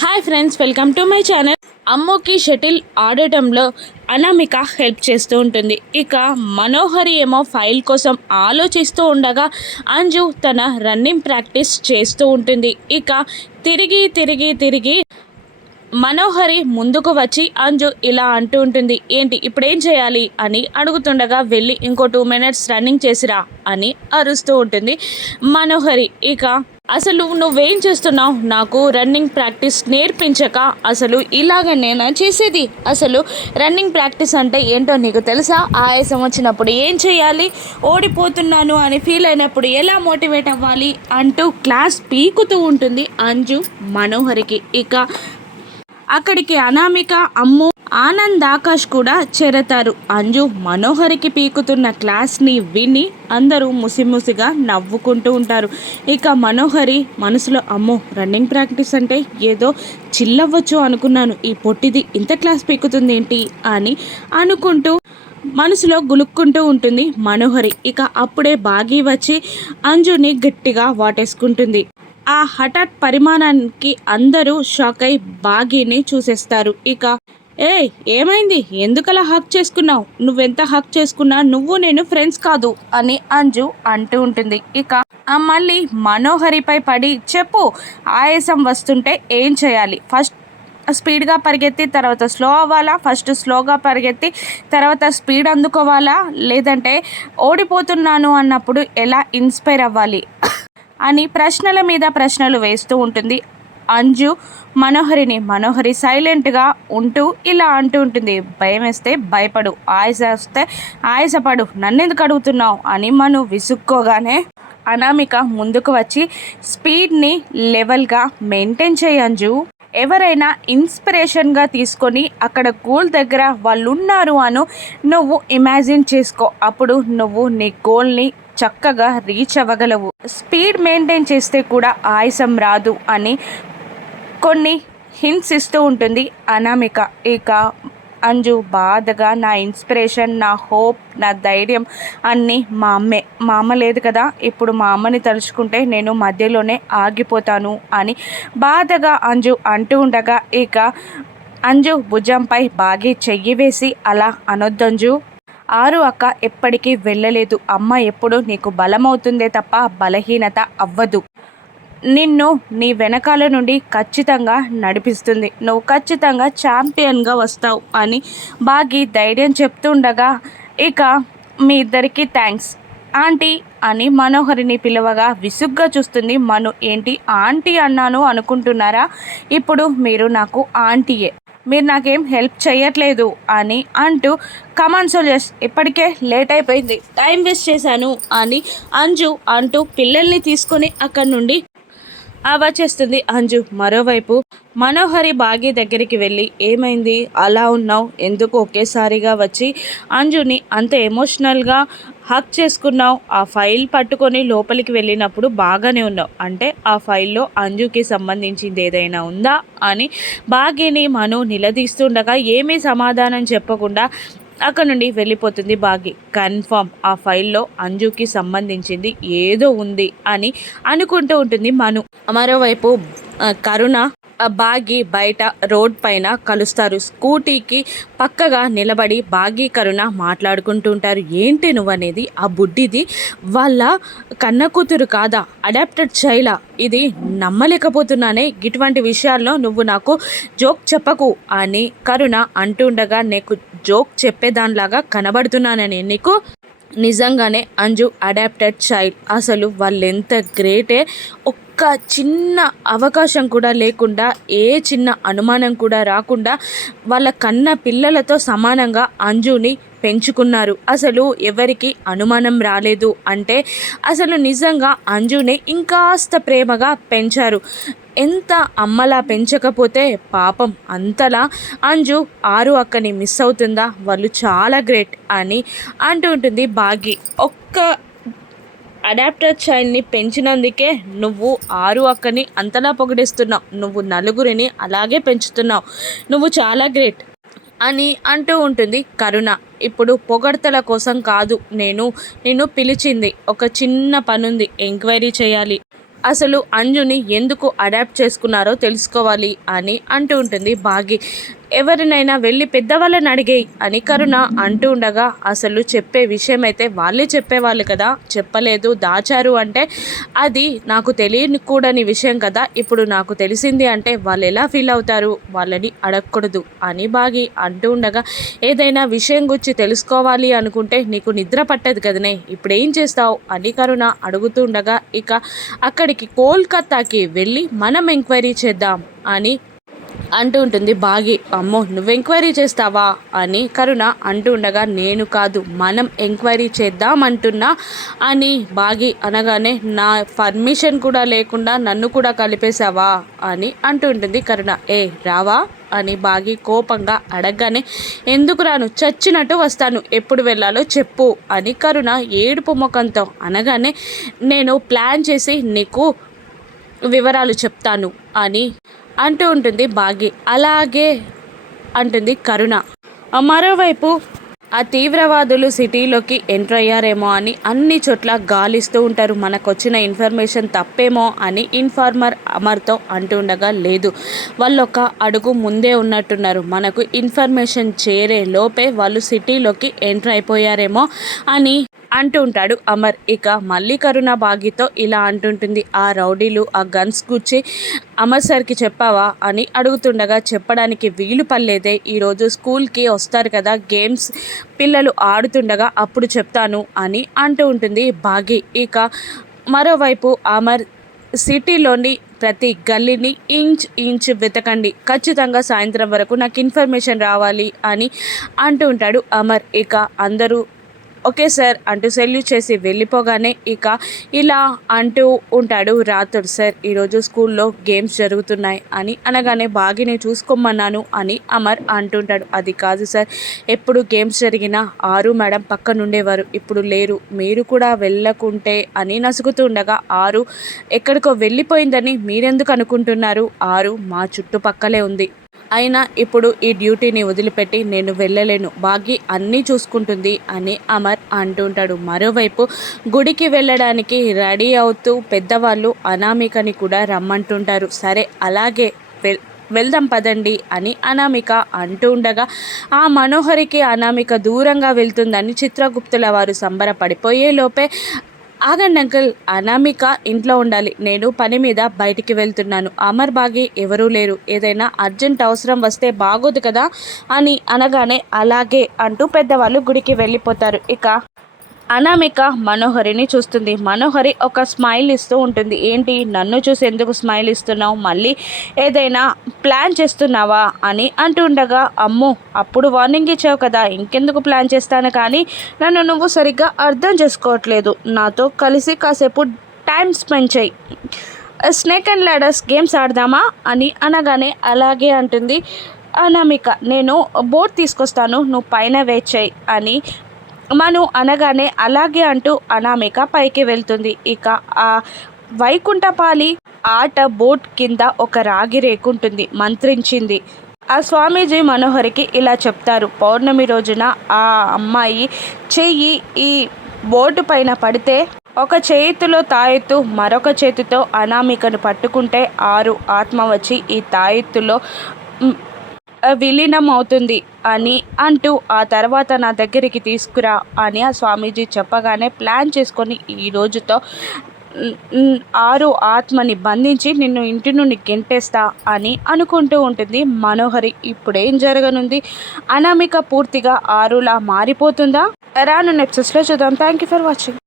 Hi friends, welcome to my channel. అమ్ముకి shuttle ఆడటంలో Anamika help చేస్తూ ఉంటుంది. ఇక మనోహరి ఏమో ఫైల్ కోసం ఆలోచిస్తూ ఉండగా అంజు తన రన్నింగ్ ప్రాక్టీస్ చేస్తూ ఉంటుంది. ఇక తిరిగి మనోహరి ముందుకు వచ్చి అంజు ఇలా అంటూ ఉంటుంది, ఏంటి ఇప్పుడేం చేయాలి అని అడుగుతుండగా వెళ్ళి ఇంకో 2 minutes రన్నింగ్ చేసిరా అని అరుస్తూ ఉంటుంది మనోహరి. ఇక అసలు నువ్వేం చేస్తున్నావు, నాకు రన్నింగ్ ప్రాక్టీస్ నేర్పించక అసలు ఇలాగ నేను చేసేది, అసలు రన్నింగ్ ప్రాక్టీస్ అంటే ఏంటో నీకు తెలుసా, ఆయాసం వచ్చినప్పుడు ఏం చేయాలి, ఓడిపోతున్నాను అని ఫీల్ అయినప్పుడు ఎలా మోటివేట్ అవ్వాలి అంటూ క్లాస్ పీకుతూ ఉంటుంది అంజు మనోహరికి. ఇక అక్కడికి అనామిక, అమ్ము, ఆనంద్, ఆకాష్ కూడా చేరతారు. అంజు మనోహరికి పీకుతున్న క్లాస్ని విని అందరూ ముసిముసిగా నవ్వుకుంటూ ఉంటారు. ఇక మనోహరి మనసులో, అమ్మో రన్నింగ్ ప్రాక్టీస్ అంటే ఏదో చిల్లవ్వచ్చు అనుకున్నాను, ఈ పొట్టిది ఇంత క్లాస్ పీకుతుంది ఏంటి అని అనుకుంటూ మనసులో గులుక్కుంటూ ఉంటుంది మనోహరి. ఇక అప్పుడే బాగి వచ్చి అంజుని గట్టిగా వాటేసుకుంటుంది. ఆ హఠాత్ పరిమాణానికి అందరూ షాక్ అయి బాగీని చూసేస్తారు. ఇక ఏమైంది, ఎందుకలా హక్ చేసుకున్నావు, నువ్వెంత హక్ చేసుకున్నా నువ్వు నేను ఫ్రెండ్స్ కాదు అని అంజు అంటూ ఉంటుంది. ఇక మళ్ళీ మనోహరిపై పడి, చెప్పు ఆయాసం వస్తుంటే ఏం చేయాలి, ఫస్ట్ స్పీడ్గా పరిగెత్తి తర్వాత స్లో అవ్వాలా, ఫస్ట్ స్లోగా పరిగెత్తి తర్వాత స్పీడ్ అందుకోవాలా, లేదంటే ఓడిపోతున్నాను అన్నప్పుడు ఎలా ఇన్స్పైర్ అవ్వాలి అని ప్రశ్నల మీద ప్రశ్నలు వేస్తూ ఉంటుంది అంజు మనోహరిని. మనోహరి సైలెంట్గా ఉంటూ ఇలా అంటూ ఉంటుంది, భయం వేస్తే భయపడు, ఆయాస వస్తే ఆయాసపడు, నన్నెందుకు అడుగుతున్నావు అని మను విసుక్కోగానే అనామిక ముందుకు వచ్చి స్పీడ్ని లెవెల్గా మెయింటైన్ చేయి అంజు, ఎవరైనా ఇన్స్పిరేషన్గా తీసుకొని అక్కడ గోల్ దగ్గర వాళ్ళు ఉన్నారు అను నువ్వు ఇమాజిన్ చేసుకో, అప్పుడు నువ్వు నీ గోల్ని చక్కగా రీచ్ అవ్వగలవు, స్పీడ్ మెయింటైన్ చేస్తే కూడా ఆయాసం రాదు అని కొన్ని హింట్స్ ఇస్తూ ఉంటుంది అనామిక. ఇక అంజు బాధగా, నా ఇన్స్పిరేషన్, నా హోప్, నా ధైర్యం అన్నీ మా అమ్మే, మా అమ్మ లేదు కదా, ఇప్పుడు మా అమ్మని తలుచుకుంటే నేను మధ్యలోనే ఆగిపోతాను అని బాధగా అంజు అంటూ ఉండగా ఇక అంజు భుజంపై బాగి చెయ్యి వేసి, అలా అనొద్దంజు, ఆరు అక్క ఎప్పటికీ వెళ్ళలేదు, అమ్మ ఎప్పుడు నీకు బలమవుతుందే తప్ప బలహీనత అవ్వదు, నిన్ను నీ వెనకాల నుండి ఖచ్చితంగా నడిపిస్తుంది, నువ్వు ఖచ్చితంగా ఛాంపియన్గా వస్తావు అని బాగి ధైర్యం చెప్తుండగా ఇక మీ ఇద్దరికి థ్యాంక్స్ ఆంటీ అని మనోహరిని పిలవగా విసుగ్గా చూస్తుంది మను. ఏంటి ఆంటీ అన్నాను అనుకుంటున్నారా, ఇప్పుడు మీరు నాకు ఆంటీయే, మీరు నాకేం హెల్ప్ చేయట్లేదు అని అంటూ కమాన్ సోల్జర్స్, ఇప్పటికే లేట్ అయిపోయింది, టైం వేస్ట్ చేశాను అని అంజు అంటూ పిల్లల్ని తీసుకొని అక్కడి నుండి వచ్చేస్తుంది అంజు. మరోవైపు మనోహరి బాగి దగ్గరికి వెళ్ళి, ఏమైంది అలా ఉన్నావు, ఎందుకు ఒకేసారిగా వచ్చి అంజుని అంత ఎమోషనల్గా హక్ చేసుకున్నావు, ఆ ఫైల్ పట్టుకొని లోపలికి వెళ్ళినప్పుడు బాగానే ఉన్నావు, అంటే ఆ ఫైల్లో అంజుకి సంబంధించింది ఏదైనా ఉందా అని బాగిని మను నిలదీస్తుండగా ఏమీ సమాధానం చెప్పకుండా అక్కడ నుండి వెళ్ళిపోతుంది బాగి. కన్ఫర్మ్ ఆ ఫైల్లో అంజుకి సంబంధించింది ఏదో ఉంది అని అనుకుంటూ ఉంటుంది మను. మరోవైపు కరుణ బాగి బయట రోడ్ పైన కలుస్తారు. స్కూటీకి పక్కగా నిలబడి బాగి కరుణ మాట్లాడుకుంటూ ఉంటారు. ఏంటి నువ్వనేది, ఆ బుడ్డిది వాళ్ళ కన్న కూతురు కాదా, అడాప్టెడ్ చైల్డా, ఇది నమ్మలేకపోతున్నానే, ఇటువంటి విషయాల్లో నువ్వు నాకు జోక్ చెప్పకు అని కరుణ అంటుండగా, నీకు జోక్ చెప్పేదానిలాగా కనబడుతున్నానని నీకు, నిజంగానే అంజు అడాప్టెడ్ చైల్డ్, అసలు వాళ్ళెంత గ్రేటే, ఒక్క చిన్న అవకాశం కూడా లేకుండా, ఏ చిన్న అనుమానం కూడా రాకుండా వాళ్ళ కన్న పిల్లలతో సమానంగా అంజుని పెంచుకున్నారు, అసలు ఎవరికి అనుమానం రాలేదు అంటే అసలు నిజంగా అంజుని ఇంకాస్త ప్రేమగా పెంచారు. ఎంత అమ్మలా పెంచకపోతే పాపం అంతలా అంజు ఆరు అక్కని మిస్ అవుతుందా, వాళ్ళు చాలా గ్రేట్ అని అంటూ ఉంటుంది బాగి. ఒక్క అడాప్టర్ చైల్డ్ని పెంచినందుకే నువ్వు ఆరు అక్కని అంతలా పొగిడేస్తున్నావు, నువ్వు నలుగురిని అలాగే పెంచుతున్నావు, నువ్వు చాలా గ్రేట్ అని అంటూ ఉంటుంది కరుణ. ఇప్పుడు పొగడ్తల కోసం కాదు నిన్ను పిలిచింది, ఒక చిన్న పనుంది, ఎంక్వైరీ చేయాలి, అసలు అంజుని ఎందుకు అడాప్ట్ చేసుకున్నారో తెలుసుకోవాలి అని అంటూ ఉంటుంది భాగి. ఎవరినైనా వెళ్ళి పెద్దవాళ్ళని అడిగేయి అని కరుణ అంటూ ఉండగా, అసలు చెప్పే విషయం అయితే వాళ్ళే చెప్పేవాళ్ళు కదా, చెప్పలేదు దాచారు అంటే అది నాకు తెలియకూడని విషయం కదా, ఇప్పుడు నాకు తెలిసింది అంటే వాళ్ళు ఎలా ఫీల్ అవుతారు, వాళ్ళని అడగకూడదు అని భాగి అంటూ ఉండగా, ఏదైనా విషయం గురించి తెలుసుకోవాలి అనుకుంటే నీకు నిద్ర పట్టదు కదనే, ఇప్పుడు ఏం చేస్తావు అని కరుణ అడుగుతూ ఉండగా, ఇక అక్కడికి కోల్కతాకి వెళ్ళి మనం ఎంక్వైరీ చేద్దాం అని అంటూ ఉంటుంది భాగి. అమ్మో నువ్వు ఎంక్వైరీ చేస్తావా అని కరుణ అంటూ ఉండగా, నేను కాదు మనం ఎంక్వైరీ చేద్దాం అంటున్నా అని భాగి అనగానే, నా పర్మిషన్ కూడా లేకుండా నన్ను కూడా కలిపేశావా అని అంటూ ఉంటుంది కరుణ. ఏ రావా అని భాగి కోపంగా అడగగానే, ఎందుకు రాను, చచ్చినట్టు వస్తాను, ఎప్పుడు వెళ్ళాలో చెప్పు అని కరుణ ఏడుపు ముఖంతో అనగానే, నేను ప్లాన్ చేసి నీకు వివరాలు చెప్తాను అని అంటూ ఉంటుంది భాగి. అలాగే అంటుంది కరుణ. మరోవైపు ఆ తీవ్రవాదులు సిటీలోకి ఎంటర్ అయ్యారేమో అని అన్ని చోట్ల గాలిస్తూ ఉంటారు. మనకు వచ్చిన ఇన్ఫర్మేషన్ తప్పేమో అని ఇన్ఫార్మర్ అమర్తో అంటూ ఉండగా, లేదు వాళ్ళు ఒక అడుగు ముందే ఉన్నట్టున్నారు, మనకు ఇన్ఫర్మేషన్ చేరే లోపే వాళ్ళు సిటీలోకి ఎంటర్ అయిపోయారేమో అని అంటూ ఉంటాడు అమర్. ఇక మళ్ళీ కరుణ భాగితో ఇలా అంటుంటుంది, ఆ రౌడీలు ఆ గన్స్ గుచ్చి అమర్ సార్కి చెప్పావా అని అడుగుతుండగా, చెప్పడానికి వీలు పడలేదే, ఈరోజు స్కూల్కి వస్తారు కదా గేమ్స్ పిల్లలు ఆడుతుండగా అప్పుడు చెప్తాను అని అంటూ ఉంటుంది భాగి. ఇక మరోవైపు అమర్ సిటీలోని ప్రతి గల్లీని ఇంచ్ వెతకండి, ఖచ్చితంగా సాయంత్రం వరకు నాకు ఇన్ఫర్మేషన్ రావాలి అని అంటూ ఉంటాడు అమర్. ఇక అందరూ ఓకే సార్ అంటూ సెల్యూట్ చేసి వెళ్ళిపోగానే, ఇక ఇలా అంటూ ఉంటాడు రాథోడ్. సార్ ఈరోజు స్కూల్లో గేమ్స్ జరుగుతున్నాయి అని అనగానే, భాగిని చూసుకోమన్నాను అని అమర్ అంటుంటాడు. అది కాదు సార్, ఎప్పుడు గేమ్స్ జరిగినా ఆరు మేడం పక్కనుండేవారు, ఇప్పుడు లేరు, మీరు కూడా వెళ్ళకుంటే అని నసుగుతూ ఉండగా, ఆరు ఎక్కడికో వెళ్ళిపోయిందని మీరెందుకు అనుకుంటున్నారు, ఆరు మా చుట్టుపక్కలే ఉంది, అయినా ఇప్పుడు ఈ డ్యూటీని వదిలిపెట్టి నేను వెళ్ళలేను, భాగి అన్నీ చూసుకుంటుంది అని అమర్ అంటుంటాడు. మరోవైపు గుడికి వెళ్ళడానికి రెడీ అవుతూ పెద్దవాళ్ళు అనామికని కూడా రమ్మంటుంటారు. సరే అలాగే వెళ్దాం పదండి అని అనామిక అంటూ ఉండగా, ఆ మనోహరికి అనామిక దూరంగా వెళ్తుందని చిత్రగుప్తుల వారు సంబరపడిపోయే లోపే, ఆగండి అంకుల్, అనామిక ఇంట్లో ఉండాలి, నేను పని మీద బయటికి వెళ్తున్నాను, అమర్ భాగి ఎవరూ లేరు, ఏదైనా అర్జెంట్ అవసరం వస్తే బాగోదు కదా అని అనగానే, అలాగే అంటూ పెద్దవాళ్ళు గుడికి వెళ్ళిపోతారు. ఇక అనామిక మనోహరిని చూస్తుంది. మనోహరి ఒక స్మైల్ ఇస్తూ ఉంటుంది. ఏంటి నన్ను చూసి ఎందుకు స్మైల్ ఇస్తున్నావు, మళ్ళీ ఏదైనా ప్లాన్ చేస్తున్నావా అని అంటూ ఉండగా, అమ్మో అప్పుడు వార్నింగ్ ఇచ్చావు కదా, ఇంకెందుకు ప్లాన్ చేస్తాను, కానీ నన్ను నువ్వు సరిగ్గా అర్థం చేసుకోవట్లేదు, నాతో కలిసి కాసేపు టైం స్పెండ్ చేయి, స్నేక్ అండ్ ల్యాడర్స్ గేమ్స్ ఆడదామా అని అనగానే, అలాగే అంటుంది అనామిక, నేను బోట్ తీసుకొస్తాను, నువ్వు పైన వెయిట్ చేయి అని మను అనగానే, అలాగే అంటూ అనామిక పైకి వెళ్తుంది. ఇక ఆ వైకుంఠపాలి ఆట బోట్ కింద ఒక రాగి రేకుంటుంది, మంత్రించింది. ఆ స్వామీజీ మనోహరికి ఇలా చెప్తారు, పౌర్ణమి రోజున ఆ అమ్మాయి చెయ్యి ఈ బోటు పైన పడితే ఒక చేతిలో తాయెత్తు, మరొక చేతితో అనామికను పట్టుకుంటే ఆరు ఆత్మ వచ్చి ఈ తాయెత్తులో విలీనం అవుతుంది అని అంటూ, ఆ తర్వాత నా దగ్గరికి తీసుకురా అని ఆ స్వామీజీ చెప్పగానే, ప్లాన్ చేసుకొని ఈ రోజుతో ఆరు ఆత్మని బంధించి నిన్ను ఇంటి నుండి గెంటేస్తా అని అనుకుంటూ ఉంటుంది మనోహరి. ఇప్పుడేం జరగనుంది, అనామిక పూర్తిగా ఆరులా మారిపోతుందా, రాను ఎపిసోడ్స్లో చూద్దాం. Thank you for watching.